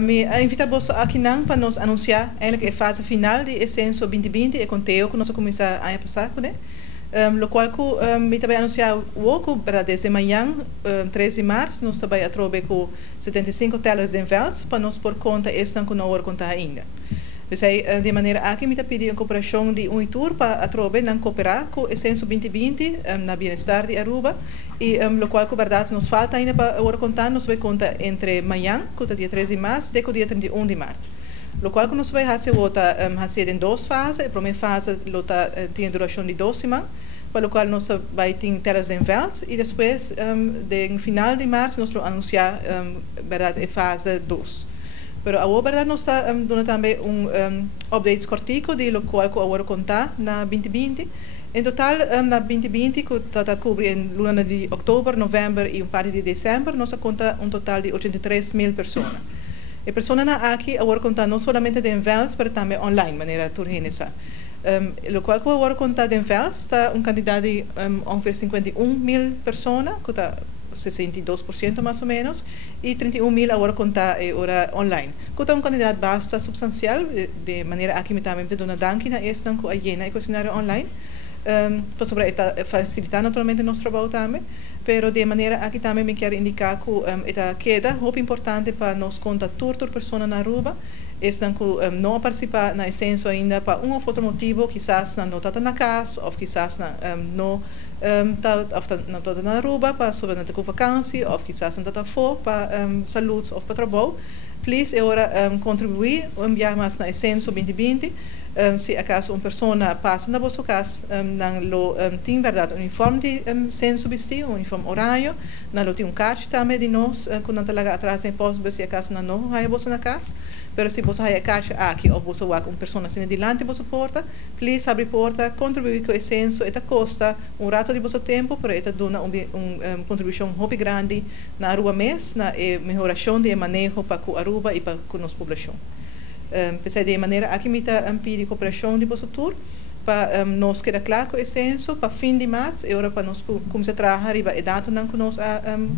Me invitamos aqui para nos anunciar a fase final de Essenso 2020 e conteúdo que nós começamos a passar, né? Lo qual me também anunciar hoje, desde amanhã, 13 de março, nós também atrobe com 75 telas de envelopes para nós por conta estão com não hora contar ainda. De maneira aqui me pedir uma cooperação de tour para atrobe não cooperar com Essenso 2020 na bem-estar de Aruba e lo qual verdade nos falta ainda para hora contar nos vai contar entre amanhã, que é dia 13 de março, e o dia 31 de março. Lo qual nos vai fazer em duas fases. A primeira fase tem duração de 12 semanas, para o qual nós vai ter telas de envelopes e depois, no final de março, nós vamos anunciar verdade, a fase 2. Pero agora verdade nós está dando também update cortico de lo qual agora contar na 2020. Em total, na 2020, que está cobre em luna de outubro, novembro e parte de dezembro, nós conta total de 83.000 pessoas. E pessoas aqui agora conta não somente de envelopes, mas também online, maneira turgenesa. O qual agora conta de envelopes está candidato de ongeveer 51.000 pessoas, que está 62% mais ou menos, e 31.000 agora conta online. Que é candidato bastante substancial, de maneira aqui também me dona danke na esta com a llena e questionário online. Sobre facilitar naturalmente nosso trabalho também, mas de maneira aqui também me quero indicar que queda muito importante para nós contar todas as pessoas na Aruba estão não participar na Essenso ainda para ou outro motivo, quizás não está na casa ou quizás não está na Aruba para sobre na vacância ou quizás não está fora para saúde ou para trabalho. Please, agora contribuir, enviar mais na Essenso 2020. Se acaso uma pessoa passa na vossa casa, não tem verdade uniforme de censo vestir, uniforme horário, não tem caixa também de nós, quando está lá atrás em posto, se acaso não vai você na casa, mas se você vai a caixa aqui ou você vai com uma pessoa assim diante da vossa porta, please abre a porta, contribuir com o censo, eta custa rato de vosso tempo, para eta dona contribuição muito grande na Aruba mês, na melhoração de manejo para a Aruba e para a nossa população. De maneira aqui me está pedir cooperação de vosso tour para nós quedar claro com o censo para fim de março e agora para nós começar a trabalhar e a data não que nós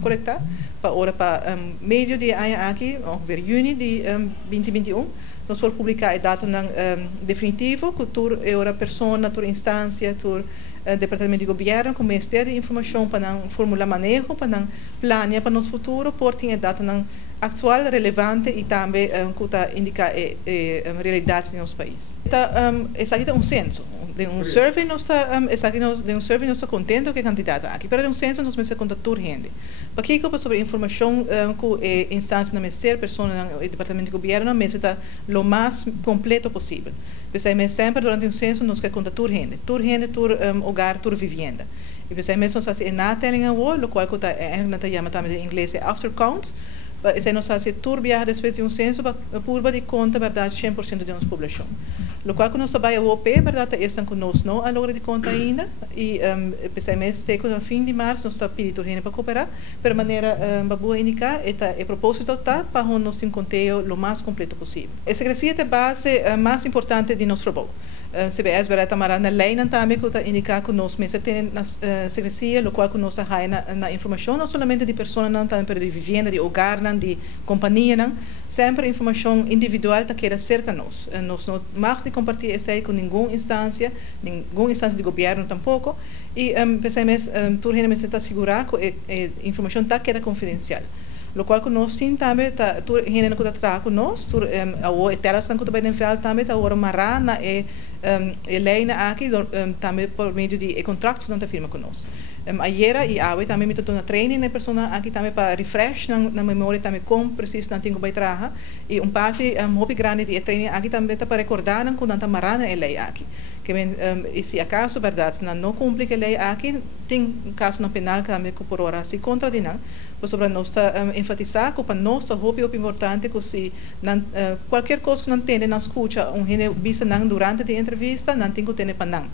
coletar para agora para meio de aqui ongeveer junho de 2021 nós vamos publicar a data definitivo que tour agora pessoa tour instância tour departamento de governo com Ministério de Informação para não formular manejo para não planear para nosso futuro por ter a data atual, relevante e também que indica a realidade do nosso país. Esse aqui é censo. De survey, nós estamos contentes com a candidato aqui. Para censo, nós precisamos contar toda a gente. Para que sobre informação que a instância do Ministério, pessoas do Departamento de Governo, mas está o mais completo possível. Porque sempre durante censo, nós queremos contar toda a gente. Toda a gente, todo hogar, toda vivenda. E porque nós fazemos a nateling agora, o qual a gente chama também em inglês after count. Se nós fazemos turbiar depois de censo, para de conta, verdade, 100% de nossa população. O qual nós trabalhamos o OP, verdade, estão conosco não a logra de conta ainda, e especialmente no fim de março, nós estamos pedindo para cooperar, de maneira boa indicar, é propósito para nós ter conteúdo o mais completo possível. Essa é a base mais importante de nosso trabalho. CBS vai tomar na lei também que indicar que nós mesmos temos na secrecia, o qual nós temos na informação não somente de pessoas não também de vivenda, de hogar, de companhia, não sempre informação individual que queira cerca nós. Nós não mag de compartilhar isso com nenhuma instância de governo tampouco e pensamos tudo gente necessita assegurar que a informação está queda confidencial. O qual nós temos também tudo gente que está trabalhando conosco, a telas que também enviar também está agora marrar na lei aqui também por meio de contratos que não firma conosco. Ayer e hoje também me estou na training na pessoa aqui também para refresh na memória também como preciso não tenho para trabalhar e parte muito grande de training aqui também para recordar quando não está marrar na lei aqui. Que se acaso verdade não cumpre a lei aqui tem caso na penal que também por hora se contradinam sobre nós enfatizar que para nós é muito importante que se qualquer coisa que não tem não escuta gente vista durante a entrevista não tem que ter para não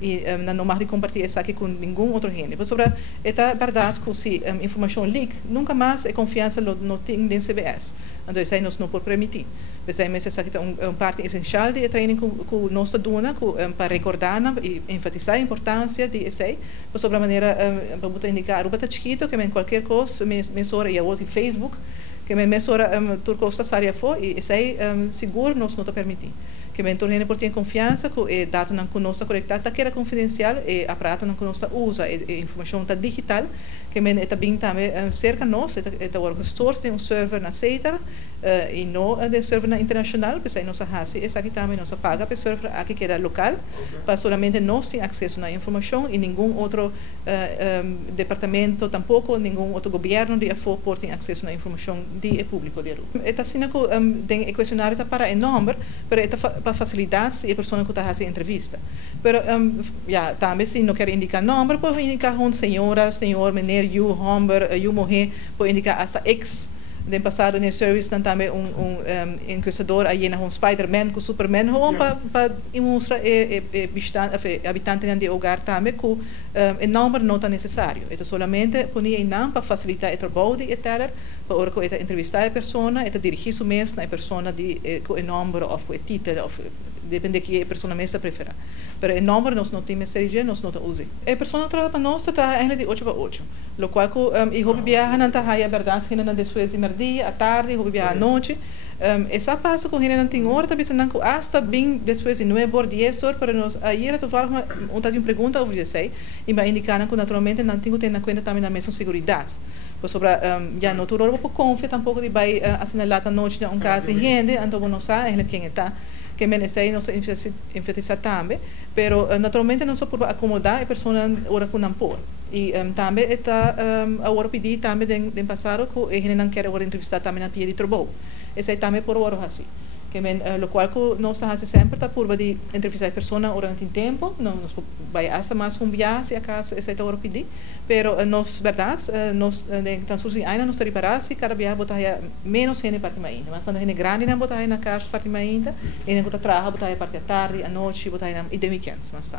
e não mais de compartilhar isso aqui com nenhum outro gente. Sobre é verdade que se informação leak nunca mais é confiança no tem de CBS. Então isso aí nós não pode permitir. Mas essa aqui é uma parte essencial de training que nós estamos para recordar e enfatizar a importância de isso aí. Sobre a maneira para indicar o bata chiquito que em qualquer coisa, mesora e hoje Facebook que men mesora turco sta saria fo e sei seguro nos não te permitir que men torne por ter confiança que dado não conosco conectado que era confidencial e aparato não conosco usa e informação tá digital que men eta bem também cerca nós eta work stores tem server na seita e não de server na internacional porque aí nossa hase essa aqui também nossa paga para server aqui que era local para solamente nós tem acesso na informação e nenhum outro departamento tampouco nenhum outro governo de afo tem acesso na informação de público de eta sina que tem questionário tá para enorme para eta para facilidades e a pessoa que está fazendo entrevista pero também se não quer indicar nome pode indicar senhora senhor menino you homem you mulher pode indicar hasta ex de passado no service também enquistador aí na Spider-Man com Superman gewoon para mostrar habitante de lugar também que o número não está necessário é solamente punir em nome para facilitar o trabalho de etc para hora que entrevistar a pessoa e dirigir o mês na pessoa de com o número ou com o título ou depende que a pessoa mesmo prefere pero o número nós não temos serigê nós não usamos a pessoa trabalha para nós trabalha ainda de 8 para 8 lo qual que eu viaja não tá a verdade que não depois de meio-dia à tarde eu viaja à noite essa passa com ele não tem hora também se não hasta bem depois de 9 por 10 horas para nós aí era totalmente uma pergunta ou você sei e vai indicar que naturalmente não tenho ter na conta também na mesma segurança sobre já não tudo por confia tampouco de vai assinalar à noite de caso de gente então não sabe quem está que merecem não se enfatizar também, pero naturalmente não só por acomodar a pessoa ora com não por e também está agora pedir também de passado que ele não quer agora entrevistar também na pia de trabalho, esse é também por agora assim, que lo qual que nós estamos sempre tá por de entrevistar a pessoa durante tempo, não nos vai hasta mais viagem se acaso esse é agora pedir, pero nós verdade nós então surge ainda nós reparar se cada viagem botar menos gente parte mais ainda, mas quando gente grande não botar na casa parte mais ainda, ele não botar trabalho botar parte à tarde, à noite botar e de weekends, mas